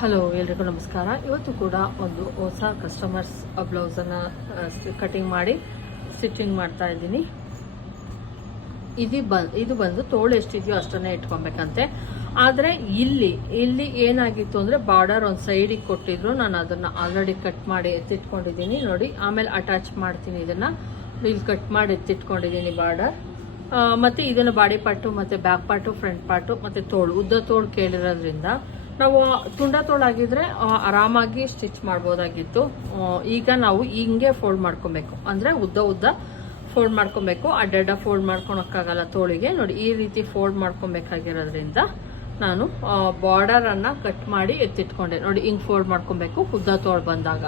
Hello, ಎಲ್ರಿಗೂ ನಮಸ್ಕಾರ. ಇವತ್ತು ಕೂಡ ಒಂದು ಹೊಸ ಕಸ್ಟಮರ್ಸ್ ಬ್ಲೌಸನ್ನು ಕಟಿಂಗ್ ಮಾಡಿ ಸ್ಟಿಚಿಂಗ್ ಮಾಡ್ತಾ ಇದ್ದೀನಿ. ಇದು ಬಂದು ಇದು ಬಂದು ತೋಳು ಎಷ್ಟಿದೆಯೋ ಅಷ್ಟನ್ನೇ ಇಟ್ಕೊಬೇಕಂತೆ. ಆದರೆ ಇಲ್ಲಿ ಇಲ್ಲಿ ಏನಾಗಿತ್ತು ಅಂದರೆ ಬಾರ್ಡರ್ ಒಂದು ಸೈಡಿಗೆ ಕೊಟ್ಟಿದ್ರು. ನಾನು ಅದನ್ನು ಆಲ್ರೆಡಿ ಕಟ್ ಮಾಡಿ ಎತ್ತಿಟ್ಕೊಂಡಿದ್ದೀನಿ. ನೋಡಿ, ಆಮೇಲೆ ಅಟ್ಯಾಚ್ ಮಾಡ್ತೀನಿ ಇದನ್ನು. ಇಲ್ಲಿ ಕಟ್ ಮಾಡಿ ಎತ್ತಿಟ್ಕೊಂಡಿದ್ದೀನಿ ಬಾರ್ಡರ್ ಮತ್ತು ಇದನ್ನು ಬಾಡಿ ಪಾರ್ಟು, ಮತ್ತು ಬ್ಯಾಕ್ ಪಾರ್ಟು ಫ್ರಂಟ್ ಪಾರ್ಟು, ಮತ್ತು ತೋಳು. ಉದ್ದ ತೋಳು ಕೇಳಿರೋದ್ರಿಂದ ನಾವು ತುಂಡ ತೋಳಾಗಿದ್ರೆ ಆರಾಮಾಗಿ ಸ್ಟಿಚ್ ಮಾಡ್ಬೋದಾಗಿತ್ತು. ಈಗ ನಾವು ಹಿಂಗೆ ಫೋಲ್ಡ್ ಮಾಡ್ಕೊಬೇಕು. ಅಂದರೆ ಉದ್ದ ಉದ್ದ ಫೋಲ್ಡ್ ಮಾಡ್ಕೊಬೇಕು. ಅಡ್ಡಡ್ಡ ಫೋಲ್ಡ್ ಮಾಡ್ಕೊಳಕ್ಕಾಗಲ್ಲ ತೋಳಿಗೆ. ನೋಡಿ, ಈ ರೀತಿ ಫೋಲ್ಡ್ ಮಾಡ್ಕೊಬೇಕಾಗಿರೋದ್ರಿಂದ ನಾನು ಬಾರ್ಡರನ್ನು ಕಟ್ ಮಾಡಿ ಎತ್ತಿಟ್ಕೊಂಡೆ. ನೋಡಿ, ಹಿಂಗೆ ಫೋಲ್ಡ್ ಮಾಡ್ಕೊಬೇಕು. ಉದ್ದ ತೋಳು ಬಂದಾಗ.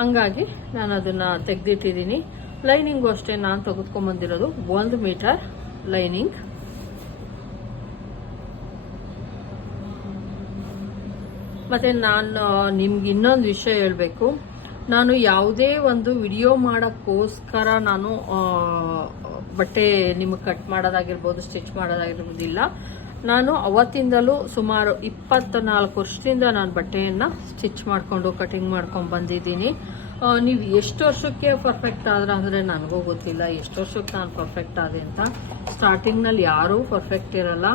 ಹಂಗಾಗಿ ನಾನು ಅದನ್ನು ತೆಗೆದಿಟ್ಟಿದ್ದೀನಿ. ಲೈನಿಂಗು ಅಷ್ಟೇ ನಾನು ತೆಗೆದುಕೊಂಬಂದಿರೋದು ಒಂದು ಮೀಟರ್ ಲೈನಿಂಗ್ ಮತ್ತೆ ನಾನು ನಿಮ್ಗೆ ಇನ್ನೊಂದು ವಿಷಯ ಹೇಳಬೇಕು. ನಾನು ಯಾವುದೇ ಒಂದು ವಿಡಿಯೋ ಮಾಡೋಕ್ಕೋಸ್ಕರ ನಾನು ಬಟ್ಟೆ ನಿಮಗೆ ಕಟ್ ಮಾಡೋದಾಗಿರ್ಬೋದು, ಸ್ಟಿಚ್ ಮಾಡೋದಾಗಿರ್ಬೋದಿಲ್ಲ. ನಾನು ಅವತ್ತಿಂದಲೂ ಸುಮಾರು ಇಪ್ಪತ್ತ ನಾಲ್ಕು ವರ್ಷದಿಂದ ನಾನು ಬಟ್ಟೆಯನ್ನು ಸ್ಟಿಚ್ ಮಾಡಿಕೊಂಡು, ಕಟಿಂಗ್ ಮಾಡ್ಕೊಂಡು ಬಂದಿದ್ದೀನಿ. ನೀವು ಎಷ್ಟು ವರ್ಷಕ್ಕೆ ಪರ್ಫೆಕ್ಟ್ ಆದ್ರೆ ಅಂದರೆ ನನಗೂ ಗೊತ್ತಿಲ್ಲ. ಎಷ್ಟು ವರ್ಷಕ್ಕೆ ನಾನು ಪರ್ಫೆಕ್ಟ್ ಆದೆ ಅಂತ. ಸ್ಟಾರ್ಟಿಂಗ್ನಲ್ಲಿ ಯಾರೂ ಪರ್ಫೆಕ್ಟ್ ಇರಲ್ಲ.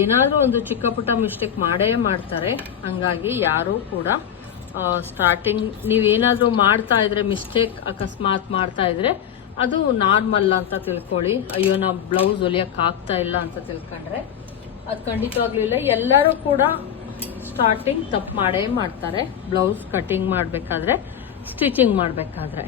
ಏನಾದರೂ ಒಂದು ಚಿಕ್ಕ ಪುಟ್ಟ ಮಿಸ್ಟೇಕ್ ಮಾಡೇ ಮಾಡ್ತಾರೆ. ಹಂಗಾಗಿ ಯಾರೂ ಕೂಡ ಸ್ಟಾರ್ಟಿಂಗ್ ನೀವೇನಾದರೂ ಮಾಡ್ತಾ ಇದ್ರೆ ಮಿಸ್ಟೇಕ್ ಅಕಸ್ಮಾತ್ ಮಾಡ್ತಾ ಇದ್ರೆ, ಅದು ನಾರ್ಮಲ್ ಅಂತ ತಿಳ್ಕೊಳ್ಳಿ. ಅಯ್ಯೋ, ನಾವು ಬ್ಲೌಸ್ ಹೊಲಿಯಕ್ಕೆ ಆಗ್ತಾ ಇಲ್ಲ ಅಂತ ತಿಳ್ಕೊಂಡ್ರೆ, ಅದು ಖಂಡಿತವಾಗ್ಲಿಲ್ಲ ಎಲ್ಲರೂ ಕೂಡ ಸ್ಟಾರ್ಟಿಂಗ್ ತಪ್ಪು ಮಾಡೇ ಮಾಡ್ತಾರೆ. ಬ್ಲೌಸ್ ಕಟಿಂಗ್ ಮಾಡಬೇಕಾದ್ರೆ ಸ್ಟಿಚಿಂಗ್ ಮಾಡಬೇಕಾದ್ರೆ.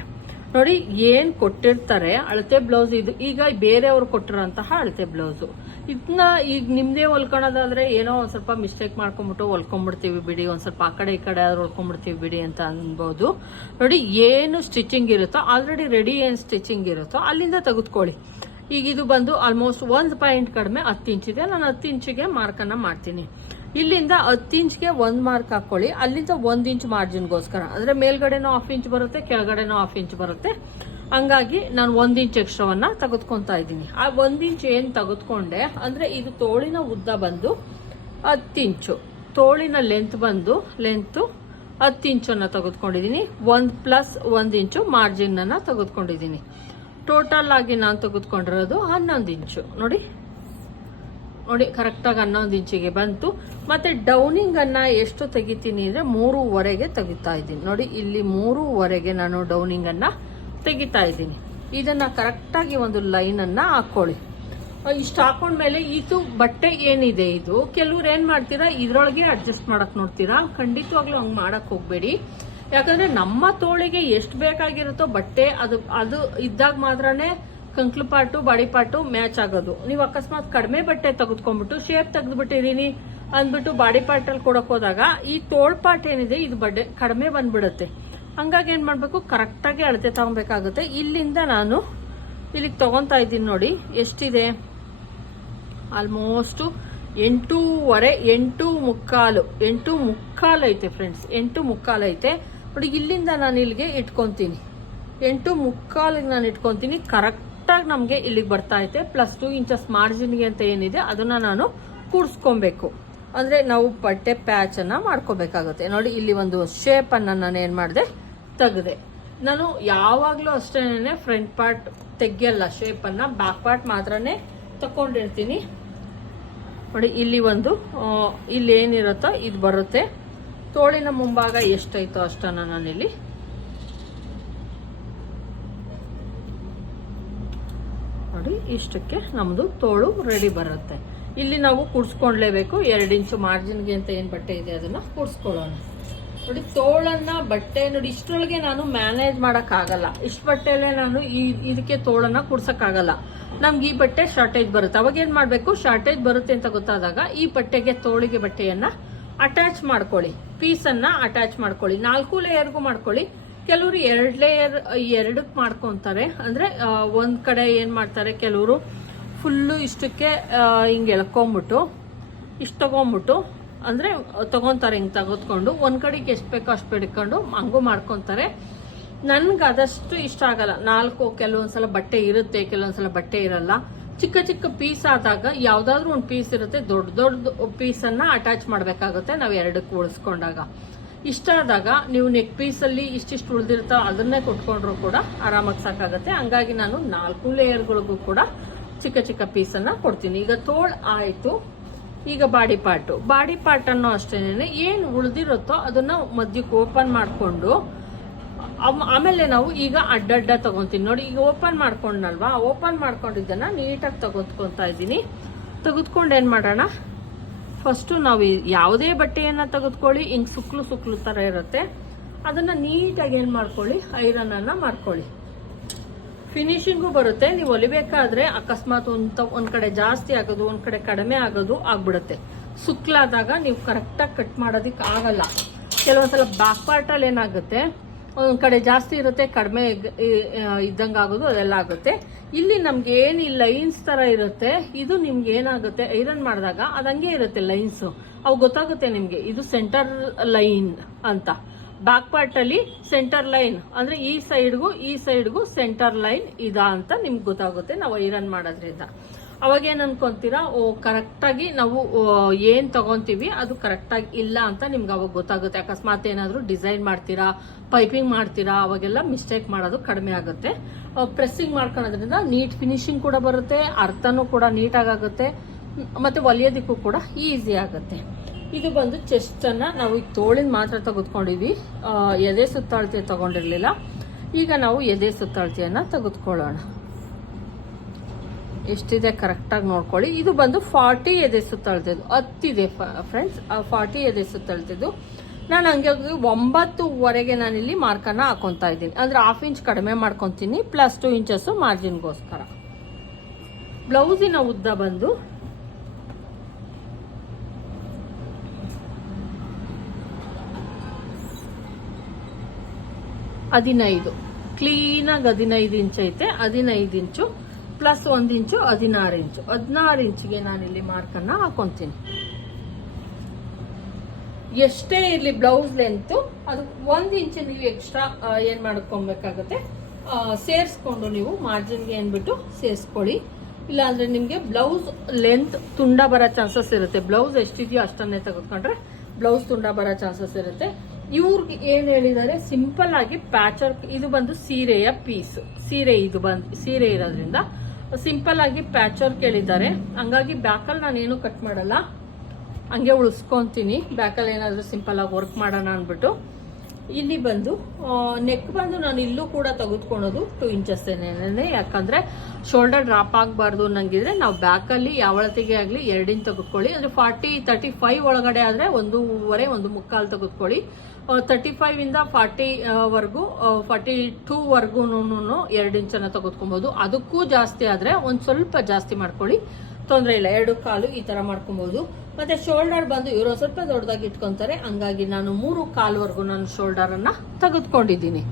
ನೋಡಿ ಏನ್ ಕೊಟ್ಟಿರ್ತಾರೆ ಅಳತೆ ಬ್ಲೌಸ್ ಇದು ಈಗ ಬೇರೆಯವ್ರು ಕೊಟ್ಟಿರೋಂತಹ ಅಳತೆ ಬ್ಲೌಸು. ಇದನ್ನ ಈಗ ನಿಮ್ದೇ ಹೊಲ್ಕೊಳೋದಾದ್ರೆ ಏನೋ ಒಂದ್ ಸ್ವಲ್ಪ ಮಿಸ್ಟೇಕ್ ಮಾಡ್ಕೊಂಡ್ಬಿಟ್ಟು ಹೊಲ್ಕೊಂಡ್ಬಿಡ್ತೀವಿ ಬಿಡಿ, ಒಂದ್ ಸ್ವಲ್ಪ ಆ ಕಡೆ ಈ ಕಡೆ ಆದ್ರೂ ಹೊಲ್ಕೊಂಡ್ಬಿಡ್ತೀವಿ ಬಿಡಿ ಅಂತ ಅನ್ಬೋದು. ನೋಡಿ ಏನು ಸ್ಟಿಚಿಂಗ್ ಇರುತ್ತೋ ಆಲ್ರೆಡಿ ರೆಡಿ ಏನ್ ಸ್ಟಿಚಿಂಗ್ ಇರುತ್ತೋ ಅಲ್ಲಿಂದ ತೆಗೆದುಕೊಳ್ಳಿ. ಈಗ ಇದು ಬಂದು ಆಲ್ಮೋಸ್ಟ್ ಒಂದು ಪಾಯಿಂಟ್ ಕಡಿಮೆ ಹತ್ತು ಇದೆ. ನಾನು ಹತ್ತು ಇಂಚಿಗೆ ಮಾರ್ಕನ್ನ ಮಾಡ್ತೀನಿ. ಇಲ್ಲಿಂದ ಹತ್ತು ಇಂಚ್ಗೆ ಒಂದು ಮಾರ್ಕ್ ಹಾಕೊಳ್ಳಿ. ಅಲ್ಲಿಂದ ಒಂದು ಇಂಚ್ ಮಾರ್ಜಿನ್ಗೋಸ್ಕರ ಅಂದರೆ ಮೇಲ್ಗಡೆನೂ ಹಾಫ್ ಇಂಚ್ ಬರುತ್ತೆ, ಕೆಳಗಡೆನೂ ಹಾಫ್ ಇಂಚ್ ಬರುತ್ತೆ. ಹಂಗಾಗಿ ನಾನು ಒಂದು ಇಂಚ್ ಎಕ್ಸ್ಟ್ರಾವನ್ನ ತೆಗೆದುಕೊತಾ ಇದ್ದೀನಿ. ಆ ಒಂದು ಇಂಚ್ ಏನು ತೆಗೆದುಕೊಂಡೆ, ಅಂದರೆ ಇದು ತೋಳಿನ ಉದ್ದ ಬಂದು ಹತ್ತು ಇಂಚು. ತೋಳಿನ ಲೆಂತ್ ಬಂದು ಲೆಂತು ಹತ್ತು ಇಂಚನ್ನು ತೆಗೆದುಕೊಂಡಿದ್ದೀನಿ. ಒಂದು ಪ್ಲಸ್ ಒಂದು ಇಂಚು ಮಾರ್ಜಿನನ್ನು ತೆಗೆದುಕೊಂಡಿದ್ದೀನಿ. ಟೋಟಲ್ ಆಗಿ ನಾನು ತೆಗೆದುಕೊಂಡಿರೋದು ಹನ್ನೊಂದು ಇಂಚು. ನೋಡಿ. ನೋಡಿ ಕರೆಕ್ಟಾಗಿ ಹನ್ನೊಂದು ಇಂಚಿಗೆ ಬಂತು. ಮತ್ತೆ ಡೌನಿಂಗ್ ಅನ್ನ ಎಷ್ಟು ತೆಗಿತೀನಿ ಅಂದ್ರೆ ಮೂರುವರೆಗೆ ತೆಗಿತಾ ಇದ್ದೀನಿ. ನೋಡಿ, ಇಲ್ಲಿ ಮೂರುವರೆಗೆ ನಾನು ಡೌನಿಂಗ್ ಅನ್ನ ತೆಗಿತಾ ಇದ್ದೀನಿ. ಇದನ್ನ ಕರೆಕ್ಟಾಗಿ ಒಂದು ಲೈನ್ ಅನ್ನ ಹಾಕೊಳ್ಳಿ. ಇಷ್ಟು ಹಾಕೊಂಡ್ಮೇಲೆ ಇದು ಬಟ್ಟೆ ಏನಿದೆ ಇದು? ಕೆಲವ್ರು ಏನು ಮಾಡ್ತೀರಾ? ಇದರೊಳಗೆ ಅಡ್ಜಸ್ಟ್ ಮಾಡಕ್ ನೋಡ್ತೀರಾ? ಖಂಡಿತವಾಗ್ಲೂ ಹಂಗೆ ಮಾಡಕ್ ಹೋಗಬೇಡಿ. ಯಾಕಂದ್ರೆ ನಮ್ಮ ತೋಳಿಗೆ ಎಷ್ಟು ಬೇಕಾಗಿರುತ್ತೋ ಬಟ್ಟೆ ಅದು ಅದು ಇದ್ದಾಗ ಮಾತ್ರನೇ ಕಂಕ್ಲು ಪಾರ್ಟು, ಬಾಡಿ ಪಾರ್ಟು ಮ್ಯಾಚ್ ಆಗೋದು. ನೀವು ಅಕಸ್ಮಾತ್ ಕಡಿಮೆ ಬಟ್ಟೆ ತೆಗೆದುಕೊಂಡ್ಬಿಟ್ಟು ಶೇಪ್ ತೆಗೆದ್ಬಿಟ್ಟಿದೀನಿ ಅಂದ್ಬಿಟ್ಟು ಬಾಡಿ ಪಾರ್ಟ್ ಅಲ್ಲಿ ಕೊಡಕ್ ಹೋದಾಗ, ಈ ತೋಳ್ ಪಾರ್ಟ್ ಏನಿದೆ, ಇದು ಬಡ್ಡೆ ಕಡಿಮೆ ಬಂದ್ಬಿಡುತ್ತೆ. ಹಂಗಾಗಿ ಏನ್ ಮಾಡ್ಬೇಕು, ಕರೆಕ್ಟಾಗಿ ಅಳತೆ ತಗೊಬೇಕಾಗುತ್ತೆ. ಇಲ್ಲಿಂದ ನಾನು ಇಲ್ಲಿಗೆ ತಗೊಂತಾ ಇದ್ದೀನಿ ನೋಡಿ, ಎಷ್ಟಿದೆ? ಆಲ್ಮೋಸ್ಟ್ ಎಂಟೂವರೆ, ಎಂಟು ಮುಕ್ಕಾಲು ಎಂಟು ಮುಕ್ಕಾಲು ಐತೆ ಫ್ರೆಂಡ್ಸ್, ಎಂಟು ಮುಕ್ಕಾಲು ಐತೆ. ನೋಡಿ, ಇಲ್ಲಿಂದ ನಾನು ಇಲ್ಲಿಗೆ ಇಟ್ಕೊಂತೀನಿ. ಎಂಟು ಮುಕ್ಕಾಲಿಗೆ ನಾನು ಇಟ್ಕೊಂತೀನಿ ಕರೆಕ್ಟಾಗಿ ನಮಗೆ ಇಲ್ಲಿಗೆ ಬರ್ತಾ ಐತೆ. ಪ್ಲಸ್ ಟೂ ಇಂಚಸ್ ಮಾರ್ಜಿನ್ಗೆ ಅಂತ ಏನಿದೆ, ಅದನ್ನು ನಾನು ಕೂಡಿಸ್ಕೊಬೇಕು. ಅಂದರೆ ನಾವು ಬಟ್ಟೆ ಪ್ಯಾಚನ್ನು ಮಾಡ್ಕೋಬೇಕಾಗುತ್ತೆ. ನೋಡಿ, ಇಲ್ಲಿ ಒಂದು ಶೇಪನ್ನು ನಾನು ಏನು ಮಾಡಿದೆ? ತೆಗೆದೆ. ನಾನು ಯಾವಾಗಲೂ ಅಷ್ಟೇ ಫ್ರಂಟ್ ಪಾರ್ಟ್ ತೆಗಿಯಲ್ಲ ಶೇಪನ್ನು ಬ್ಯಾಕ್ ಪಾರ್ಟ್ ಮಾತ್ರನೇ ತಕೊಂಡಿರ್ತೀನಿ. ನೋಡಿ, ಇಲ್ಲಿ ಒಂದು ಇಲ್ಲಿ ಏನಿರುತ್ತೋ, ಇದು ಬರುತ್ತೆ. ತೋಳಿನ ಮುಂಭಾಗ ಎಷ್ಟೈತೋ ಅಷ್ಟನ್ನು ನಾನಿಲ್ಲಿ ನೋಡಿ, ಇಷ್ಟಕ್ಕೆ ನಮ್ಮದು ತೋಳು ರೆಡಿ ಬರುತ್ತೆ. ಇಲ್ಲಿ ನಾವು ಕುಡ್ಸ್ಕೊಂಡ್ಲೇಬೇಕು. ಎರಡು ಇಂಚು ಮಾರ್ಜಿನ್ಗೆ ಅಂತ ಏನು ಬಟ್ಟೆ ಇದೆ ಅದನ್ನ ಕುಡ್ಸ್ಕೊಳ್ಳೋಣ. ನೋಡಿ, ತೋಳನ್ನ ಬಟ್ಟೆ ನೋಡಿ, ಇಷ್ಟರೊಳಗೆ ನಾನು ಮ್ಯಾನೇಜ್ ಮಾಡೋಕ್ಕಾಗಲ್ಲ. ಇಷ್ಟು ಬಟ್ಟೆಯಲ್ಲೇ ನಾನು ಈ, ಇದಕ್ಕೆ ತೋಳನ್ನ ಕುಡ್ಸೋಕ್ಕಾಗಲ್ಲ. ನಮ್ಗೆ ಈ ಬಟ್ಟೆ ಶಾರ್ಟೇಜ್ ಬರುತ್ತೆ. ಅವಾಗ ಏನ್ ಮಾಡ್ಬೇಕು? ಶಾರ್ಟೇಜ್ ಬರುತ್ತೆ ಅಂತ ಗೊತ್ತಾದಾಗ ಈ ಬಟ್ಟೆಗೆ ತೋಳಿಗೆ ಬಟ್ಟೆಯನ್ನ ಅಟ್ಯಾಚ್ ಮಾಡ್ಕೊಳ್ಳಿ. ಪೀಸನ್ನು ಅಟ್ಯಾಚ್ ಮಾಡ್ಕೊಳ್ಳಿ. ನಾಲ್ಕು ಲೇಯರ್ಗೂ ಮಾಡ್ಕೊಳ್ಳಿ. ಕೆಲವರು ಎರಡು ಲೇಯರ್ ಎರಡಕ್ಕೆ ಮಾಡ್ಕೊಂತಾರೆ. ಅಂದ್ರೆ ಒಂದು ಕಡೆ ಏನು ಮಾಡ್ತಾರೆ ಕೆಲವರು ಫುಲ್ಲು ಇಷ್ಟಕ್ಕೆ ಹಿಂಗೆ ಎಳ್ಕೊಂಬಿಟ್ಟು, ಇಷ್ಟು ತಗೊಂಬಿಟ್ಟು, ಅಂದ್ರೆ, ತಗೊಂತಾರೆ ಹಿಂಗೆ ತೆಗೆದುಕೊಂಡು. ಒಂದು ಕಡೆಗೆ ಎಷ್ಟು ಬೇಕೋ ಅಷ್ಟು ಬಿಡ್ಕೊಂಡು ಹಂಗೂ ಮಾಡ್ಕೊಂತಾರೆ. ನನ್ಗೆ ಅದಷ್ಟು ಇಷ್ಟ ಆಗಲ್ಲ. ನಾಲ್ಕು, ಕೆಲವೊಂದ್ಸಲ ಬಟ್ಟೆ ಇರುತ್ತೆ, ಕೆಲವೊಂದ್ಸಲ ಬಟ್ಟೆ ಇರಲ್ಲ. ಚಿಕ್ಕ ಚಿಕ್ಕ ಪೀಸ್ ಆದಾಗ ಯಾವುದಾದ್ರೂ ಒಂದು ಪೀಸ್ ಇರುತ್ತೆ, ದೊಡ್ಡ ದೊಡ್ಡ ಪೀಸನ್ನು ಅಟ್ಯಾಚ್ ಮಾಡಬೇಕಾಗುತ್ತೆ ನಾವು ಎರಡಕ್ಕೆ ಉಳಿಸ್ಕೊಂಡಾಗ ಇಷ್ಟ ಆದಾಗ ನೀವು ನೆಕ್ ಪೀಸಲ್ಲಿ ಇಷ್ಟಿಷ್ಟು ಉಳಿದಿರ್ತಾವ ಅದನ್ನೇ ಕೊಟ್ಕೊಂಡ್ರು ಕೂಡ ಆರಾಮಾಗಿ ಸಾಕಾಗುತ್ತೆ. ಹಂಗಾಗಿ ನಾನು ನಾಲ್ಕು ಲೇಯರ್ಗಳಿಗೂ ಕೂಡ ಚಿಕ್ಕ ಚಿಕ್ಕ ಪೀಸನ್ನು ಕೊಡ್ತೀನಿ. ಈಗ ತೋಳ್ ಆಯಿತು. ಈಗ ಬಾಡಿ ಪಾರ್ಟು ಬಾಡಿ ಪಾರ್ಟ್ ಅನ್ನೋ ಅಷ್ಟೇನೆ ಏನು ಉಳಿದಿರುತ್ತೋ ಅದನ್ನ ಮಧ್ಯಕ್ಕೆ ಓಪನ್ ಮಾಡಿಕೊಂಡು ಆಮೇಲೆ ನಾವು ಈಗ ಅಡ್ಡಡ್ಡ ತಗೊಂತೀನಿ. ನೋಡಿ, ಈಗ ಓಪನ್ ಮಾಡ್ಕೊಂಡಲ್ವಾ ಓಪನ್ ಮಾಡ್ಕೊಂಡಿದ್ದನ್ನ ನೀಟಾಗಿ ತಗೊತ್ಕೊತಾ ಇದ್ದೀನಿ. ತೆಗೆದ್ಕೊಂಡು ಏನು ಮಾಡೋಣ? ಫಸ್ಟು ನಾವು ಯಾವುದೇ ಬಟ್ಟೆಯನ್ನ ತೆಗೆದುಕೊಳ್ಳಿ ಹಿಂಗ್ ಸುಕ್ಲು ಸುಕ್ಲು ತರ ಇರುತ್ತೆ. ಅದನ್ನ ನೀಟಾಗಿ ಏನು ಮಾಡ್ಕೊಳ್ಳಿ, ಐರನ್ ಅನ್ನ ಮಾಡ್ಕೊಳ್ಳಿ. ಫಿನಿಶಿಂಗು ಬರುತ್ತೆ. ನೀವು ಹೊಲಿಬೇಕಾದ್ರೆ ಅಕಸ್ಮಾತ್ ಒಂದ್ ಒಂದು ಕಡೆ ಜಾಸ್ತಿ ಆಗೋದು, ಒಂದ್ ಕಡೆ ಕಡಿಮೆ ಆಗೋದು ಆಗ್ಬಿಡುತ್ತೆ. ಸುಕ್ಲಾದಾಗ ನೀವು ಕರೆಕ್ಟಾಗಿ ಕಟ್ ಮಾಡೋದಕ್ಕೆ ಆಗಲ್ಲ ಕೆಲವೊಂದ್ಸಲ ಬ್ಯಾಕ್ ಪಾರ್ಟ್ ಅಲ್ಲಿ ಏನಾಗುತ್ತೆ ಒಂದ್ ಕಡೆ ಜಾಸ್ತಿ ಇರುತ್ತೆ, ಕಡಿಮೆ ಇದ್ದಂಗೆ ಆಗೋದು, ಅದೆಲ್ಲ ಆಗುತ್ತೆ. ಇಲ್ಲಿ ನಮ್ಗೆ ಏನು ಲೈನ್ಸ್ ತರ ಇರುತ್ತೆ. ಇದು ನಿಮ್ಗೆ ಏನಾಗುತ್ತೆ, ಐರನ್ ಮಾಡಿದಾಗ ಅದಂಗೆ ಇರುತ್ತೆ ಲೈನ್ಸ್. ಅವು ಗೊತ್ತಾಗುತ್ತೆ ನಿಮಗೆ, ಇದು ಸೆಂಟರ್ ಲೈನ್ ಅಂತ. ಬ್ಯಾಕ್ ಪಾರ್ಟ್ ಅಲ್ಲಿ ಸೆಂಟರ್ ಲೈನ್, ಅಂದ್ರೆ ಈ ಸೈಡ್ಗೂ ಈ ಸೈಡ್ಗೂ ಸೆಂಟರ್ ಲೈನ್ ಇದಾ ಅಂತ ನಿಮ್ಗೆ ಗೊತ್ತಾಗುತ್ತೆ, ನಾವು ಐರನ್ ಮಾಡೋದ್ರಿಂದ. ಅವಾಗ ಏನ್ ಅನ್ಕೊಂತೀರಾ? ಓ ಕರೆಕ್ಟ್ ಆಗಿ ನಾವು ಏನು ತಗೊಂತೀವಿ ಅದು ಕರೆಕ್ಟ್ ಆಗಿ ಇಲ್ಲ ಅಂತ ನಿಮ್ಗೆ ಅವಾಗ ಗೊತ್ತಾಗುತ್ತೆ. ಅಕಸ್ಮಾತ್ ಏನಾದರೂ ಡಿಸೈನ್ ಮಾಡ್ತೀರಾ, ಪೈಪಿಂಗ್ ಮಾಡ್ತೀರಾ, ಅವಾಗೆಲ್ಲ ಮಿಸ್ಟೇಕ್ ಮಾಡೋದು ಕಡಿಮೆ ಆಗುತ್ತೆ. ಪ್ರೆಸ್ಸಿಂಗ್ ಮಾಡ್ಕೊಳೋದ್ರಿಂದ ನೀಟ್ ಫಿನಿಶಿಂಗ್ ಕೂಡ ಬರುತ್ತೆ, ಅರ್ಥನೂ ಕೂಡ ನೀಟಾಗಿ ಆಗುತ್ತೆ ಮತ್ತೆ ಹೊಲಿಯೋದಕ್ಕೂ ಕೂಡ ಈಸಿ ಆಗುತ್ತೆ. ಇದು ಬಂದು ಚೆಸ್ಟ್ ಅನ್ನ ನಾವು ಈಗ ತೋಳಿನ ಮಾತ್ರ ತೆಗೆದುಕೊಂಡಿದ್ವಿ. ಎದೆ ಸುತ್ತಾಳ್ತಿ ತಗೊಂಡಿರ್ಲಿಲ್ಲ. ಈಗ ನಾವು ಎದೆ ಸುತ್ತಾಳ್ತಿಯನ್ನ ತೆಗೆದುಕೊಳ್ಳೋಣ. ಎಷ್ಟಿದೆ ಕರೆಕ್ಟಾಗಿ ನೋಡ್ಕೊಳ್ಳಿ. ಇದು ಬಂದು ಫಾರ್ಟಿ ಎದೆ ಸುತ್ತಳ್ತಿದ್ದು ಹತ್ತಿದೆ ಫ್ರೆಂಡ್ಸ್ ಫಾರ್ಟಿ ಎದೆ ಸುತ್ತಳ್ತಿದ್ದು ನಾನು ಹಂಗೆ ಒಂಬತ್ತುವರೆಗೆ ನಾನಿಲ್ಲಿ ಮಾರ್ಕನ್ನ ಹಾಕೊತಾ ಇದ್ದೀನಿ. ಅಂದ್ರೆ ಹಾಫ್ ಇಂಚ್ ಕಡಿಮೆ ಮಾಡ್ಕೊತೀನಿ ಪ್ಲಸ್ ಟು ಇಂಚಸ್ ಮಾರ್ಜಿನ್ಗೋಸ್ಕರ ಬ್ಲೌಸಿನ ಉದ್ದ ಬಂದು ಹದಿನೈದು. ಕ್ಲೀನಾಗಿ ಹದಿನೈದು ಇಂಚ್ ಐತೆ, ಹದಿನೈದು ಇಂಚು ಪ್ಲಸ್ ಒಂದು ಇಂಚು ಹದಿನಾರು ಇಂಚು ಹದಿನಾರು ಇಂಚಿಗೆ ನಾನಿಲ್ಲಿ ಮಾರ್ಕನ್ನು ಹಾಕೊಂತೀನಿ. ಎಷ್ಟೇ ಇರಲಿ ಬ್ಲೌಸ್ ಲೆಂತ್ ಅದು ಒಂದು ಇಂಚು ನೀವು ಎಕ್ಸ್ಟ್ರಾ ಏನು ಮಾಡ್ಕೊಬೇಕಾಗುತ್ತೆ? ಸೇರಿಸ್ಕೊಂಡು ನೀವು ಮಾರ್ಜಿನ್ಗೆ ಏನ್ಬಿಟ್ಟು ಸೇರಿಸ್ಕೊಳ್ಳಿ. ಇಲ್ಲಾಂದ್ರೆ ನಿಮಗೆ ಬ್ಲೌಸ್ ಲೆಂತ್ ತುಂಡ ಬರೋ ಚಾನ್ಸಸ್ ಇರುತ್ತೆ. ಬ್ಲೌಸ್ ಎಷ್ಟಿದೆಯೋ ಅಷ್ಟನ್ನೇ ತೆಗೆದುಕೊಂಡ್ರೆ ಬ್ಲೌಸ್ ತುಂಡ ಬರೋ ಚಾನ್ಸಸ್ ಇರುತ್ತೆ. ಇವ್ರಿಗೆ ಏನು ಹೇಳಿದ್ದಾರೆ ಸಿಂಪಲ್ ಆಗಿ ಪ್ಯಾಚರ್ ಇದು ಬಂದು ಸೀರೆಯ ಪೀಸ್ ಸೀರೆ ಇದು ಬಂದು, ಸೀರೆ ಇರೋದ್ರಿಂದ ಸಿಂಪಲ್ ಆಗಿ ಪ್ಯಾಚರ್ ಕೇಳಿದ್ದಾರೆ. ಹಂಗಾಗಿ ಬ್ಯಾಕಲ್ಲಿ ನಾನು ಏನು ಕಟ್ ಮಾಡಲ್ಲ. ಹಂಗೆ ಉಳಿಸ್ಕೊಂತೀನಿ. ಬ್ಯಾಕಲ್ಲಿ ಏನಾದರೂ ಸಿಂಪಲ್ ಆಗಿ ವರ್ಕ್ ಮಾಡೋಣ ಅಂದ್ಬಿಟ್ಟು. ಇಲ್ಲಿ ಬಂದು ನೆಕ್ ಬಂದು ನಾನು ಇಲ್ಲೂ ಕೂಡ ತೆಗೆದುಕೊಳೋದು ಟೂ ಇಂಚಸ್ ಏನೇನೆ ಯಾಕಂದ್ರೆ ಶೋಲ್ಡರ್ ಡ್ರಾಪ್ ಆಗಬಾರ್ದು ಅನ್ನಂಗಿದ್ರೆ ನಾವು ಬ್ಯಾಕಲ್ಲಿ ಯಾವಳತಿಗೆ ಆಗಲಿ ಎರಡು ಇಂಚ್ ತೆಗೆದುಕೊಳ್ಳಿ. ಅಂದರೆ ಫಾರ್ಟಿ ತರ್ಟಿ ಫೈವ್ ಒಳಗಡೆ ಆದರೆ ಒಂದೂವರೆ, ಒಂದು ಮುಕ್ಕಾಲು ತೆಗೆದುಕೊಳ್ಳಿ. ತರ್ಟಿ ಫೈವ್ ಇಂದ ಫಾರ್ಟಿ ವರ್ಗು ಫಾರ್ಟಿ ಟೂ ವರ್ಗು ಎರಡು ಇಂಚನ್ನು ತೆಗೆದುಕೊಬೋದು. ಅದಕ್ಕೂ ಜಾಸ್ತಿ ಆದ್ರೆ ಒಂದು ಸ್ವಲ್ಪ ಜಾಸ್ತಿ ಮಾಡ್ಕೊಳ್ಳಿ. ತೊಂದರೆ ಇಲ್ಲ, ಎರಡು ಕಾಲು ಈ ತರ ಮಾಡ್ಕೊಬೋದು. ಮತ್ತೆ ಶೋಲ್ಡರ್ ಬಂದು ಇವರು ಸ್ವಲ್ಪ ದೊಡ್ಡದಾಗಿ ಇಟ್ಕೊಂತಾರೆ. ಹಂಗಾಗಿ ನಾನು ಮೂರು ಕಾಲ್ವರೆಗೂ ನಾನು ಶೋಲ್ಡರ್ ಅನ್ನ ತೆಗೆದುಕೊಂಡಿದ್ದೀನಿ.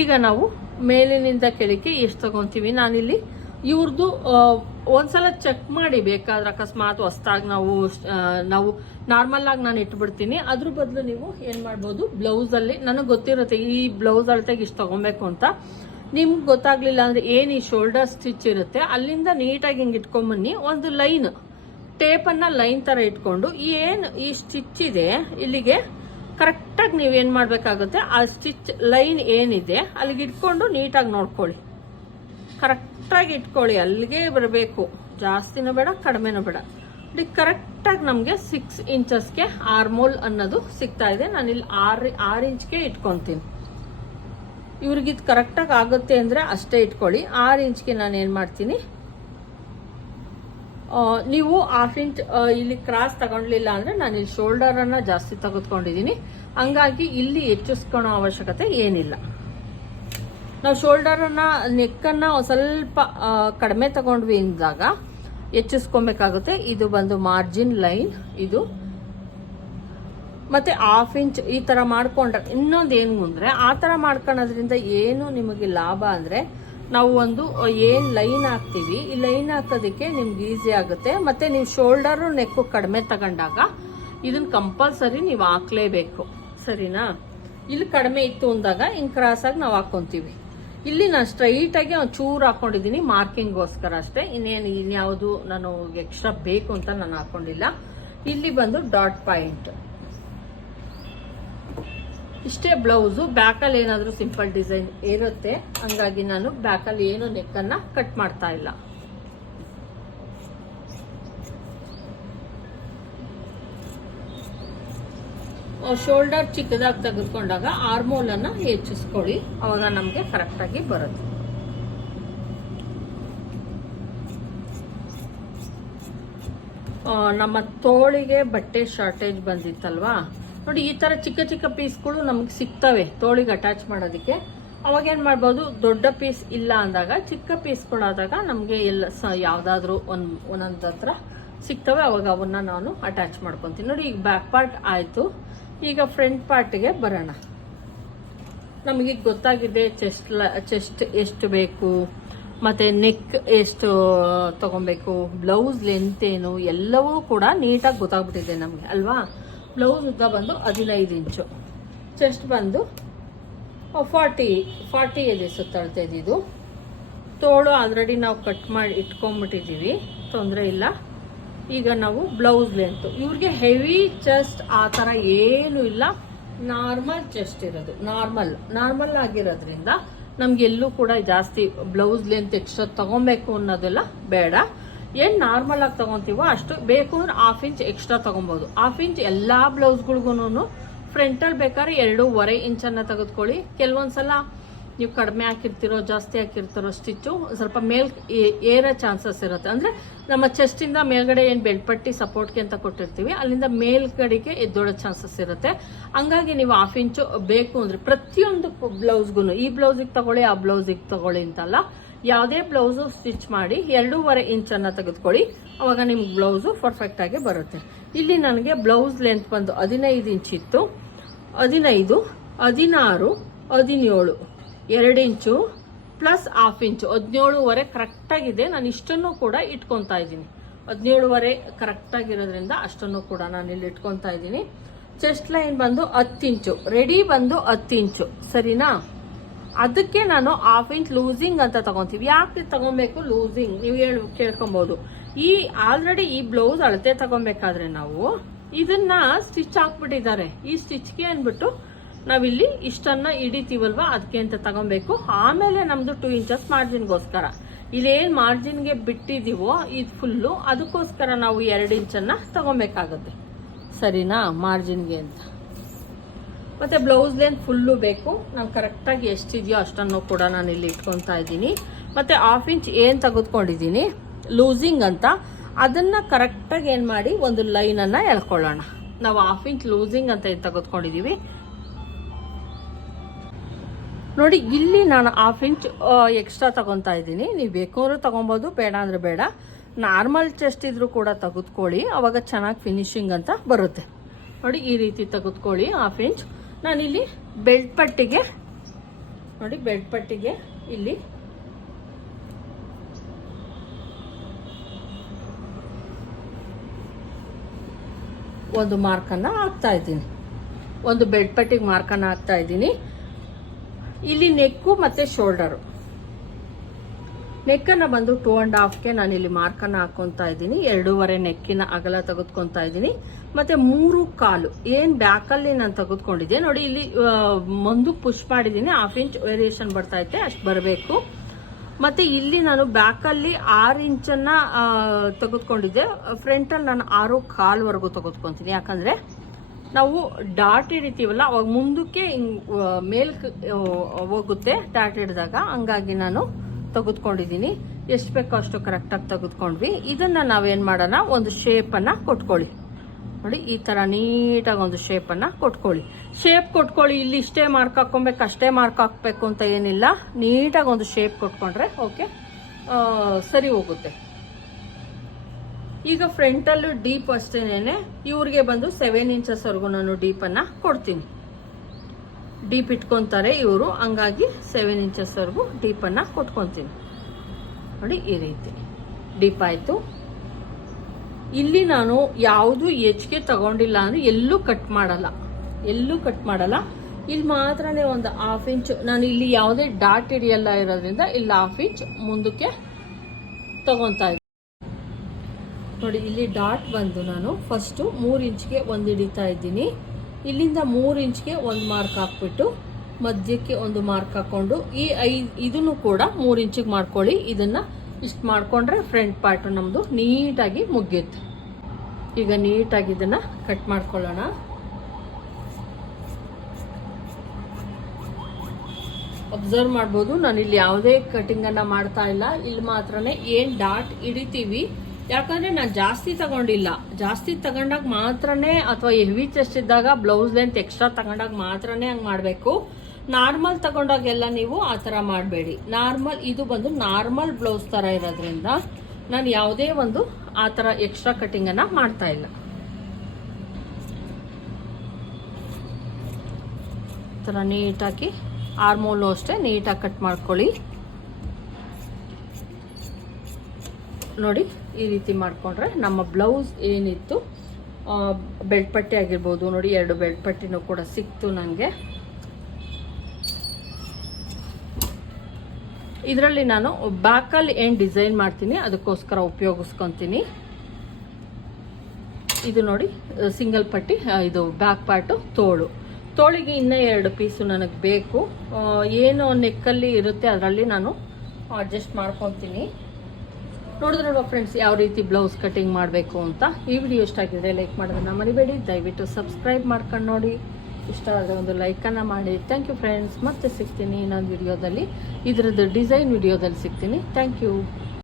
ಈಗ ನಾವು ಮೇಲಿನಿಂದ ಕೆಳಕ್ಕೆ ಎಷ್ಟು ತಗೊಂತೀವಿ? ನಾನಿಲ್ಲಿ ಇವ್ರದ್ದು ಒಂದ್ಸಲ ಚೆಕ್ ಮಾಡಿ ಬೇಕಾದ್ರೆ ಅಕಸ್ಮಾತ್ ಹೊಸ್ದಾಗಿ ನಾವು ನಾವು ನಾರ್ಮಲ್ ಆಗಿ ನಾನು ಇಟ್ಬಿಡ್ತೀನಿ. ಅದ್ರ ಬದಲು ನೀವು ಏನ್ ಮಾಡ್ಬೋದು ಬ್ಲೌಸ್ ಅಲ್ಲಿ ನನಗೆ ಗೊತ್ತಿರುತ್ತೆ ಈ ಬ್ಲೌಸ್ ಅಳತೆಗೆ ಇಷ್ಟು ತಗೊಬೇಕು ಅಂತ. ನಿಮ್ಗೆ ಗೊತ್ತಾಗ್ಲಿಲ್ಲ ಅಂದ್ರೆ ಏನು ಈ ಶೋಲ್ಡರ್ ಸ್ಟಿಚ್ ಇರುತ್ತೆ, ಅಲ್ಲಿಂದ ನೀಟಾಗಿ ಹಿಂಗೆ ಇಟ್ಕೊಂಬನ್ನಿ, ಒಂದು ಲೈನ್ ಟೇಪನ್ನು ಲೈನ್ ತರ ಇಟ್ಕೊಂಡು, ಏನು ಈ ಸ್ಟಿಚ್ ಇದೆ, ಇಲ್ಲಿಗೆ ಕರೆಕ್ಟಾಗಿ ನೀವೇನು ಮಾಡಬೇಕಾಗುತ್ತೆ, ಆ ಸ್ಟಿಚ್ ಲೈನ್ ಏನಿದೆ, ಅಲ್ಲಿಗೆ ಇಟ್ಕೊಂಡು ನೀಟಾಗಿ ನೋಡ್ಕೊಳ್ಳಿ. ಕರೆಕ್ಟಾಗಿ ಇಟ್ಕೊಳ್ಳಿ, ಅಲ್ಲಿಗೆ ಬರಬೇಕು. ಜಾಸ್ತಿನೂ ಬೇಡ, ಕಡಿಮೆನೂ ಬೇಡ. ಇಲ್ಲಿ ಕರೆಕ್ಟಾಗಿ ನಮಗೆ ಸಿಕ್ಸ್ ಇಂಚಸ್ಗೆ ಆರ್ಮೋಲ್ ಅನ್ನೋದು ಸಿಗ್ತಾ ಇದೆ. ನಾನು ಇಲ್ಲಿ ಆರು ಆರು ಇಂಚ್ಗೆ ಇಟ್ಕೊತೀನಿ. ಇವ್ರಿಗೆ ಇದು ಕರೆಕ್ಟಾಗಿ ಆಗುತ್ತೆ ಅಂದರೆ ಅಷ್ಟೇ ಇಟ್ಕೊಳ್ಳಿ. ಆರು ಇಂಚ್ಗೆ ನಾನು ಏನು ಮಾಡ್ತೀನಿ ನೀವು ಹಾಫ್ ಇಂಚ್ ಇಲ್ಲಿ ಕ್ರಾಸ್ ತಗೊಂಡ್ಲಿಲ್ಲ ಅಂದ್ರೆ ನಾನು ಇಲ್ಲಿ ಶೋಲ್ಡರನ್ನು ಜಾಸ್ತಿ ತೆಗೆದುಕೊಂಡಿದ್ದೀನಿ. ಹಂಗಾಗಿ ಇಲ್ಲಿ ಹೆಚ್ಚಿಸ್ಕೊಳೋ ಅವಶ್ಯಕತೆ ಏನಿಲ್ಲ. ನಾವು ಶೋಲ್ಡರ್ ಅನ್ನ ನೆಕ್ ಅನ್ನ ಸ್ವಲ್ಪ ಕಡಿಮೆ ತಗೊಂಡ್ವಿ ಅಂದಾಗ ಹೆಚ್ಚಿಸ್ಕೊಬೇಕಾಗುತ್ತೆ. ಇದು ಬಂದು ಮಾರ್ಜಿನ್ ಲೈನ್ ಇದು. ಮತ್ತೆ ಹಾಫ್ ಇಂಚ್ ಈ ತರ ಮಾಡ್ಕೊಂಡ್ರೆ ಇನ್ನೊಂದು ಏನು ಅಂದ್ರೆ ಆ ತರ ಮಾಡ್ಕೊಳೋದ್ರಿಂದ ಏನು ನಿಮಗೆ ಲಾಭ ಅಂದ್ರೆ, ನಾವು ಒಂದು ಏನ್ ಲೈನ್ ಹಾಕ್ತಿವಿ, ಈ ಲೈನ್ ಹಾಕೋದಕ್ಕೆ ನಿಮ್ಗೆ ಈಸಿ ಆಗುತ್ತೆ. ಮತ್ತೆ ನೀವು ಶೋಲ್ಡರ್ ನೆಕ್ಕು ಕಡಿಮೆ ತಗೊಂಡಾಗ ಇದನ್ನ ಕಂಪಲ್ಸರಿ ನೀವು ಹಾಕ್ಲೇಬೇಕು. ಸರಿನಾ? ಇಲ್ಲಿ ಕಡಿಮೆ ಇತ್ತು ಅಂದಾಗ ಇನ್ ಕ್ರಾಸ್ ಆಗಿ ನಾವು ಹಾಕೊಂತೀವಿ. ಇಲ್ಲಿ ನಾನು ಸ್ಟ್ರೈಟಾಗಿ ಒಂದು ಚೂರು ಹಾಕೊಂಡಿದ್ದೀನಿ, ಮಾರ್ಕಿಂಗ್ಗೋಸ್ಕರ ಅಷ್ಟೇ. ಇನ್ನೇನು, ಇನ್ಯಾವುದು ನಾನು ಎಕ್ಸ್ಟ್ರಾ ಬೇಕು ಅಂತ ನಾನು ಹಾಕೊಂಡಿಲ್ಲ. ಇಲ್ಲಿ ಬಂದು ಡಾಟ್ ಪಾಯಿಂಟ್. ಇಷ್ಟೇ ಬ್ಲೌಸು, ಬ್ಯಾಕಲ್ಲಿ ಏನಾದರೂ ಸಿಂಪಲ್ ಡಿಸೈನ್ ಇರುತ್ತೆ. ಹಂಗಾಗಿ ನಾನು ಬ್ಯಾಕಲ್ಲಿ ಏನು ನೆಕ್ಕನ್ನು ಕಟ್ ಮಾಡ್ತಾ ಇಲ್ಲ. ಶೋಲ್ಡರ್ ಚಿಕ್ಕದಾಗಿ ತೆಗೆದುಕೊಂಡಾಗ ಆರ್ಮೋಲನ್ನು ಹೆಚ್ಚಿಸ್ಕೊಳ್ಳಿ. ಅವಾಗ ನಮಗೆ ಕರೆಕ್ಟಾಗಿ ಬರುತ್ತೆ. ನಮ್ಮ ತೋಳಿಗೆ ಬಟ್ಟೆ ಶಾರ್ಟೇಜ್ ಬಂದಿತ್ತಲ್ವಾ? ನೋಡಿ ಈ ತರ ಚಿಕ್ಕ ಚಿಕ್ಕ ಪೀಸ್ಗಳು ನಮ್ಗೆ ಸಿಗ್ತವೆ ತೋಳಿಗೆ ಅಟ್ಯಾಚ್ ಮಾಡೋದಕ್ಕೆ. ಅವಾಗ ಏನು ಮಾಡ್ಬೋದು ದೊಡ್ಡ ಪೀಸ್ ಇಲ್ಲ ಅಂದಾಗ ಚಿಕ್ಕ ಪೀಸ್ಗಳಾದಾಗ ನಮಗೆ ಎಲ್ಲ ಸ ಯಾವುದಾದ್ರೂ ಒಂದು ಒಂದೊಂದು ಹತ್ರ ಸಿಗ್ತವೆ. ಅವಾಗ ಅವನ್ನ ನಾನು ಅಟ್ಯಾಚ್ ಮಾಡ್ಕೊತೀನಿ. ನೋಡಿ ಈಗ ಬ್ಯಾಕ್ ಪಾರ್ಟ್ ಆಯ್ತು. ಈಗ ಫ್ರಂಟ್ ಪಾರ್ಟ್ಗೆ ಬರೋಣ. ನಮಗೆ ಗೊತ್ತಾಗಿದೆ ಚೆಸ್ಟ್ ಚೆಸ್ಟ್ ಎಷ್ಟು ಬೇಕು, ಮತ್ತು ನೆಕ್ ಎಷ್ಟು ತಗೊಬೇಕು ಬ್ಲೌಸ್ ಲೆಂತ್ ಏನು, ಎಲ್ಲವೂ ಕೂಡ ನೀಟಾಗಿ ಗೊತ್ತಾಗ್ಬಿಟ್ಟಿದೆ ನಮಗೆ, ಅಲ್ವಾ? ಬ್ಲೌಸ್ ಉದ್ದ ಬಂದು ಹದಿನೈದು ಇಂಚು ಚೆಸ್ಟ್ ಬಂದು ಫಾರ್ಟಿ ಫಾರ್ಟಿ ಇದೆ ಸುತ್ತಳತೆ ಇದು ತೋಳು ಆಲ್ರೆಡಿ ನಾವು ಕಟ್ ಮಾಡಿ ಇಟ್ಕೊಂಬಿಟ್ಟಿದ್ದೀವಿ ತೊಂದರೆ ಇಲ್ಲ. ಈಗ ನಾವು ಬ್ಲೌಸ್ ಲೆಂತ್ ಇವ್ರಿಗೆ ಹೆವಿ ಚೆಸ್ಟ್ ಆ ಥರ ಏನೂ ಇಲ್ಲ. ನಾರ್ಮಲ್ ಚೆಸ್ಟ್ ಇರೋದು. ನಾರ್ಮಲ್ ನಾರ್ಮಲ್ ಆಗಿರೋದ್ರಿಂದ ನಮ್ಗೆ ಎಲ್ಲೂ ಕೂಡ ಜಾಸ್ತಿ ಬ್ಲೌಸ್ ಲೆಂತ್ ಎಕ್ಸ್ಟ್ರಾ ತಗೊಬೇಕು ಅನ್ನೋದೆಲ್ಲ ಬೇಡ. ಏನ್ ನಾರ್ಮಲ್ ಆಗಿ ತಗೊಂತೀವೋ ಅಷ್ಟು ಬೇಕು ಅಂದ್ರೆ ಹಾಫ್ ಇಂಚ್ ಎಕ್ಸ್ಟ್ರಾ ತಗೊಬಹುದು ಹಾಫ್ ಇಂಚ್ ಎಲ್ಲಾ ಬ್ಲೌಸ್ಗಳಿಗೂ ಫ್ರಂಟಲ್ಲಿ ಬೇಕಾದ್ರೆ ಎರಡೂವರೆ ಇಂಚನ್ನ ತೆಗೆದುಕೊಳ್ಳಿ. ಕೆಲವೊಂದ್ಸಲ ನೀವು ಕಡಿಮೆ ಹಾಕಿರ್ತಿರೋ, ಜಾಸ್ತಿ ಹಾಕಿರ್ತಿರೋ ಸ್ಟಿಚ್ಚು ಸ್ವಲ್ಪ ಮೇಲ್ ಏರೋ ಚಾನ್ಸಸ್ ಇರುತ್ತೆ. ಅಂದರೆ ನಮ್ಮ ಚೆಸ್ಟಿಂದ ಮೇಲ್ಗಡೆ ಏನು ಬೆಳ್ಪಟ್ಟಿ ಸಪೋರ್ಟ್ಗೆ ಅಂತ ಕೊಟ್ಟಿರ್ತೀವಿ, ಅಲ್ಲಿಂದ ಮೇಲ್ಗಡೆಗೆ ಎದ್ದೋಡೋ ಚಾನ್ಸಸ್ ಇರುತ್ತೆ. ಹಂಗಾಗಿ ನೀವು ಹಾಫ್ ಇಂಚು ಬೇಕು ಅಂದರೆ ಪ್ರತಿಯೊಂದು ಬ್ಲೌಸ್ಗೂ ಈ ಬ್ಲೌಸಿಗೆ ತಗೊಳ್ಳಿ, ಆ ಬ್ಲೌಸಿಗೆ ತಗೊಳ್ಳಿ ಅಂತಲ್ಲ, ಯಾವುದೇ ಬ್ಲೌಸು ಸ್ಟಿಚ್ ಮಾಡಿ ಎರಡೂವರೆ ಇಂಚನ್ನು ತೆಗೆದುಕೊಳ್ಳಿ, ಅವಾಗ ನಿಮ್ಗೆ ಬ್ಲೌಸು ಪರ್ಫೆಕ್ಟ್ ಆಗಿ ಬರುತ್ತೆ. ಇಲ್ಲಿ ನನಗೆ ಬ್ಲೌಸ್ ಲೆಂತ್ ಬಂದು ಹದಿನೈದು ಇಂಚ್ ಇತ್ತು ಹದಿನೈದು, ಹದಿನಾರು, ಹದಿನೇಳು. ಎರಡು ಇಂಚು ಪ್ಲಸ್ ಹಾಫ್ ಇಂಚು. ಹದಿನೇಳುವರೆ ಕರೆಕ್ಟಾಗಿದೆ. ನಾನು ಇಷ್ಟನ್ನು ಕೂಡ ಇಟ್ಕೊತಾ ಇದ್ದೀನಿ. ಹದಿನೇಳುವರೆ ಕರೆಕ್ಟಾಗಿರೋದ್ರಿಂದ ಅಷ್ಟನ್ನು ಕೂಡ ನಾನು ಇಲ್ಲಿ ಇಟ್ಕೊತಾ ಇದ್ದೀನಿ. ಚೆಸ್ಟ್ ಲೈನ್ ಬಂದು ಹತ್ತು ಇಂಚು. ರೆಡಿ ಬಂದು ಹತ್ತು ಇಂಚು. ಸರಿನಾ? ಅದಕ್ಕೆ ನಾನು ಹಾಫ್ ಇಂಚ್ ಲೂಸಿಂಗ್ ಅಂತ ತಗೊಂತೀವಿ. ಯಾಕೆ ತಗೊಬೇಕು ಲೂಸಿಂಗ್ ನೀವು ಹೇಳಿ ಕೇಳ್ಕೊಬಹುದು ಈ ಆಲ್ರೆಡಿ ಈ ಬ್ಲೌಸ್ ಅಳತೆ ತಗೊಬೇಕಾದ್ರೆ ನಾವು ಇದನ್ನ ಸ್ಟಿಚ್ ಹಾಕ್ಬಿಟ್ಟಿದ್ದಾರೆ. ಈ ಸ್ಟಿಚ್ಗೆ ಅಂದ್ಬಿಟ್ಟು ನಾವಿಲ್ಲಿ ಇಷ್ಟನ್ನ ಹಿಡಿತೀವಲ್ವ? ಅದಕ್ಕೆ ಅಂತ ತಗೊಬೇಕು. ಆಮೇಲೆ ನಮ್ದು ಟೂ ಇಂಚಸ್ ಮಾರ್ಜಿನ್ಗೋಸ್ಕರ ಇಲ್ಲೇನು ಮಾರ್ಜಿನ್ಗೆ ಬಿಟ್ಟಿದ್ದೀವೋ ಇದು ಫುಲ್ಲು ಅದಕ್ಕೋಸ್ಕರ ನಾವು ಎರಡು ಇಂಚನ್ನ ತಗೊಬೇಕಾಗುತ್ತೆ. ಸರಿನಾ ಮಾರ್ಜಿನ್ಗೆ ಅಂತ. ಮತ್ತೆ ಬ್ಲೌಸ್ ಲೆಂತ್ ಫುಲ್ಲು ಬೇಕು. ನಾನು ಕರೆಕ್ಟಾಗಿ ಎಷ್ಟಿದೆಯೋ ಅಷ್ಟನ್ನು ಕೂಡ ನಾನು ಇಲ್ಲಿ ಇಟ್ಕೊತಾ ಇದ್ದೀನಿ. ಮತ್ತೆ ಹಾಫ್ ಇಂಚ್ ಏನು ತೆಗೆದುಕೊಂಡಿದ್ದೀನಿ? ಲೂಸಿಂಗ್ ಅಂತ. ಅದನ್ನ ಕರೆಕ್ಟಾಗಿ ಏನು ಮಾಡಿ ಒಂದು ಲೈನನ್ನು ಎಳ್ಕೊಳ್ಳೋಣ. ನಾವು ಹಾಫ್ ಇಂಚ್ ಲೂಸಿಂಗ್ ಅಂತ ಏನು ತೆಗೆದುಕೊಂಡಿದ್ದೀವಿ ನೋಡಿ, ಇಲ್ಲಿ ನಾನು ಹಾಫ್ ಇಂಚ್ ಎಕ್ಸ್ಟ್ರಾ ತಗೊತಾ ಇದ್ದೀನಿ. ನೀವು ಬೇಕಾದ್ರೂ ತಗೊಬೋದು, ಬೇಡ ಅಂದ್ರೆ ಬೇಡ. ನಾರ್ಮಲ್ ಚೆಸ್ಟ್ ಇದ್ರೂ ಕೂಡ ತೆಗೆದುಕೊಳ್ಳಿ. ಅವಾಗ ಚೆನ್ನಾಗಿ ಫಿನಿಶಿಂಗ್ ಅಂತ ಬರುತ್ತೆ. ನೋಡಿ, ಈ ರೀತಿ ತೆಗೆದುಕೊಳ್ಳಿ ಹಾಫ್ ಇಂಚ್ ನಾನಿಲ್ಲಿ ಬೆಲ್ಟ್ ಪಟ್ಟಿಗೆ, ನೋಡಿ ಬೆಲ್ಟ್ ಪಟ್ಟಿಗೆ ಇಲ್ಲಿ ಒಂದು ಮಾರ್ಕನ್ನು ಹಾಕ್ತಾ ಇದ್ದೀನಿ. ಒಂದು ಬೆಲ್ಟ್ ಪಟ್ಟಿಗೆ ಮಾರ್ಕನ್ನು ಹಾಕ್ತಾ ಇದ್ದೀನಿ. ಇಲ್ಲಿ ನೆಕ್ಕು ಮತ್ತೆ ಶೋಲ್ಡರು. ನೆಕ್ಕನ್ನು ಬಂದು ಟೂ ಅಂಡ್ ಹಾಫ್ಗೆ ನಾನು ಇಲ್ಲಿ ಮಾರ್ಕನ್ನು ಹಾಕೊತಾ ಇದ್ದೀನಿ. ಎರಡೂವರೆ ನೆಕ್ಕಿನ ಅಗಲ ತೆಗೆದುಕೊತಾ ಇದ್ದೀನಿ. ಮತ್ತೆ ಮೂರು ಕಾಲು. ಏನು ಬ್ಯಾಕಲ್ಲಿ ನಾನು ತೆಗೆದುಕೊಂಡಿದ್ದೆ? ನೋಡಿ, ಇಲ್ಲಿ ಮಂದು ಪುಷ್ ಮಾಡಿದ್ದೀನಿ. ಹಾಫ್ ಇಂಚ್ ವೇರಿಯೇಷನ್ ಬರ್ತಾ ಐತೆ ಅಷ್ಟು ಬರಬೇಕು. ಮತ್ತೆ ಇಲ್ಲಿ ನಾನು ಬ್ಯಾಕಲ್ಲಿ ಆರು ಇಂಚನ್ನು ತೆಗೆದುಕೊಂಡಿದ್ದೆ. ಫ್ರಂಟಲ್ಲಿ ನಾನು ಆರು ಕಾಲ್ವರೆಗೂ ತೆಗೆದುಕೊಂತೀನಿ. ಯಾಕಂದ್ರೆ ನಾವು ಡಾಟ್ ಹಿಡಿತೀವಲ್ಲ, ಅವಾಗ ಮುಂದಕ್ಕೆ ಹಿಂಗ್ ಮೇಲ್ ಹೋಗುತ್ತೆ ಡಾಟ್ ಹಿಡಿದಾಗ. ಹಂಗಾಗಿ ನಾನು ತೆಗೆದುಕೊಂಡಿದ್ದೀನಿ. ಎಷ್ಟು ಬೇಕೋ ಅಷ್ಟು ಕರೆಕ್ಟಾಗಿ ತೆಗೆದುಕೊಂಡ್ವಿ. ಇದನ್ನ ನಾವೇನು ಮಾಡೋಣ, ಒಂದು ಶೇಪನ್ನು ಕೊಟ್ಕೊಳ್ಳಿ. ನೋಡಿ, ಈ ತರ ನೀಟಾಗಿ ಒಂದು ಶೇಪನ್ನು ಕೊಟ್ಕೊಳ್ಳಿ. ಶೇಪ್ ಕೊಟ್ಕೊಳ್ಳಿ, ಇಲ್ಲಿ ಇಷ್ಟೇ ಮಾರ್ಕ್ ಹಾಕೊಬೇಕು ಅಷ್ಟೇ ಮಾರ್ಕ್ ಹಾಕ್ಬೇಕು ಅಂತ ಏನಿಲ್ಲ. ನೀಟಾಗಿ ಒಂದು ಶೇಪ್ ಕೊಟ್ಕೊಂಡ್ರೆ ಓಕೆ ಸರಿ ಹೋಗುತ್ತೆ. ಈಗ ಫ್ರಂಟಲ್ಲೂ ಡೀಪ್ ಅಷ್ಟೇನೆ ಇವ್ರಿಗೆ ಬಂದು ಸೆವೆನ್ ಇಂಚಸ್ವರೆಗೂ ನಾನು ಡೀಪನ್ನು ಕೊಡ್ತೀನಿ. ಡೀಪ್ ಇಟ್ಕೊತಾರೆ ಇವರು, ಹಂಗಾಗಿ ಸೆವೆನ್ ಇಂಚಸ್ವರೆಗೂ ಡೀಪನ್ನು ಕೊಟ್ಕೊತೀನಿ. ನೋಡಿ ಈ ರೀತಿ. ಡೀಪ್ ಆಯಿತು. ಇಲ್ಲಿ ನಾನು ಯಾವುದು ಹೆಚ್ಚಿಗೆ ತಗೊಂಡಿಲ್ಲ ಅಂದರೆ ಎಲ್ಲೂ ಕಟ್ ಮಾಡಲ್ಲ. ಎಲ್ಲೂ ಕಟ್ ಮಾಡಲ್ಲ. ಇಲ್ಲಿ ಮಾತ್ರನೇ ಒಂದು ಹಾಫ್ ಇಂಚ್ ನಾನು ಇಲ್ಲಿ ಯಾವುದೇ ಡಾಟ್ ಹಿಡಿಯಲ್ಲ ಇರೋದ್ರಿಂದ ಇಲ್ಲಿ ಹಾಫ್ ಇಂಚ್ ಮುಂದಕ್ಕೆ ತಗೊತಾ ನೋಡಿ, ಇಲ್ಲಿ ಡಾಟ್ ಬಂದು ನಾನು ಫಸ್ಟು ಮೂರು ಇಂಚ್ಗೆ ಒಂದು ಹಿಡಿತಾ ಇದ್ದೀನಿ. ಇಲ್ಲಿಂದ ಮೂರು ಇಂಚ್ಗೆ ಒಂದು ಮಾರ್ಕ್ ಹಾಕ್ಬಿಟ್ಟು ಮಧ್ಯಕ್ಕೆ ಒಂದು ಮಾರ್ಕ್ ಹಾಕ್ಕೊಂಡು ಈ ಐ ಇದನ್ನು ಕೂಡ ಮೂರು ಇಂಚಿಗೆ ಮಾಡ್ಕೊಳ್ಳಿ. ಇದನ್ನು ಇಷ್ಟು ಮಾಡಿಕೊಂಡ್ರೆ ಫ್ರಂಟ್ ಪಾರ್ಟ್ ನಮ್ಮದು ನೀಟಾಗಿ ಮುಗಿಯುತ್ತೆ. ಈಗ ನೀಟಾಗಿ ಇದನ್ನು ಕಟ್ ಮಾಡ್ಕೊಳ್ಳೋಣ. ಅಬ್ಸರ್ವ್ ಮಾಡ್ಬೋದು. ನಾನು ಇಲ್ಲಿ ಯಾವುದೇ ಕಟಿಂಗನ್ನು ಮಾಡ್ತಾ ಇಲ್ಲ. ಇಲ್ಲಿ ಮಾತ್ರನೇ ಏನು ಡಾಟ್ ಹಿಡಿತೀವಿ ಯಾಕಂದ್ರೆ ನಾನು ಜಾಸ್ತಿ ತಗೊಂಡಿಲ್ಲ. ಜಾಸ್ತಿ ತಗೊಂಡಾಗ ಮಾತ್ರನೇ ಅಥವಾ ಹೆವಿ ಚೆಸ್ಟ್ ಇದ್ದಾಗ ಬ್ಲೌಸ್ ಲೆಂತ್ ಎಕ್ಸ್ಟ್ರಾ ತಗೊಂಡಾಗ ಮಾತ್ರನೇ ಹಂಗೆ ಮಾಡಬೇಕು. ನಾರ್ಮಲ್ ತಗೊಂಡಾಗೆಲ್ಲ ನೀವು ಆ ಥರ ಮಾಡಬೇಡಿ. ನಾರ್ಮಲ್ ಇದು ಬಂದು ನಾರ್ಮಲ್ ಬ್ಲೌಸ್ ಥರ ಇರೋದ್ರಿಂದ ನಾನು ಯಾವುದೇ ಒಂದು ಆ ಥರ ಎಕ್ಸ್ಟ್ರಾ ಕಟಿಂಗನ್ನು ಮಾಡ್ತಾ ಇಲ್ಲ. ಥರ ನೀಟಾಗಿ ಆರ್ಮೋಲು ಅಷ್ಟೇ ನೀಟಾಗಿ ಕಟ್ ಮಾಡ್ಕೊಳ್ಳಿ. ನೋಡಿ. ಈ ರೀತಿ ಮಾಡಿಕೊಂಡ್ರೆ ನಮ್ಮ ಬ್ಲೌಸ್ ಏನಿತ್ತು ಬೆಲ್ಟ್ ಪಟ್ಟಿ ಆಗಿರ್ಬೋದು, ನೋಡಿ ಎರಡು ಬೆಲ್ಟ್ ಪಟ್ಟಿನೂ ಕೂಡ ಸಿಕ್ತು ನನಗೆ. ಇದರಲ್ಲಿ ನಾನು ಬ್ಯಾಕಲ್ಲಿ ಏನು ಡಿಸೈನ್ ಮಾಡ್ತೀನಿ, ಅದಕ್ಕೋಸ್ಕರ ಉಪಯೋಗಿಸ್ಕೊತೀನಿ. ಇದು ನೋಡಿ ಸಿಂಗಲ್ ಪಟ್ಟಿ ಇದು ಬ್ಯಾಕ್ ಪಾರ್ಟು ತೋಳು. ತೋಳಿಗೆ ಇನ್ನೂ ಎರಡು ಪೀಸು ನನಗೆ ಬೇಕು. ಏನು ನೆಕ್ಕಲ್ಲಿ ಇರುತ್ತೆ, ಅದರಲ್ಲಿ ನಾನು ಅಡ್ಜಸ್ಟ್ ಮಾಡ್ಕೊತೀನಿ. ನೋಡಿದ್ರಲ್ವ ಫ್ರೆಂಡ್ಸ್ ಯಾವ ರೀತಿ ಬ್ಲೌಸ್ ಕಟಿಂಗ್ ಮಾಡಬೇಕು ಅಂತ ಈ ವಿಡಿಯೋ ಇಷ್ಟ ಆಗಿದ್ರೆ ಲೈಕ್ ಮಾಡೋದನ್ನ ಮರಿಬೇಡಿ. ದಯವಿಟ್ಟು ಸಬ್ಸ್ಕ್ರೈಬ್ ಮಾಡ್ಕೊಂಡು ನೋಡಿ. ಇಷ್ಟ ಆದರೆ ಒಂದು ಲೈಕನ್ನು ಮಾಡಿ. ಥ್ಯಾಂಕ್ ಯು ಫ್ರೆಂಡ್ಸ್ ಮತ್ತೆ ಸಿಗ್ತೀನಿ ಇನ್ನೊಂದು ವಿಡಿಯೋದಲ್ಲಿ ಇದರದ್ದು ಡಿಸೈನ್ ವಿಡಿಯೋದಲ್ಲಿ ಸಿಗ್ತೀನಿ. Thank you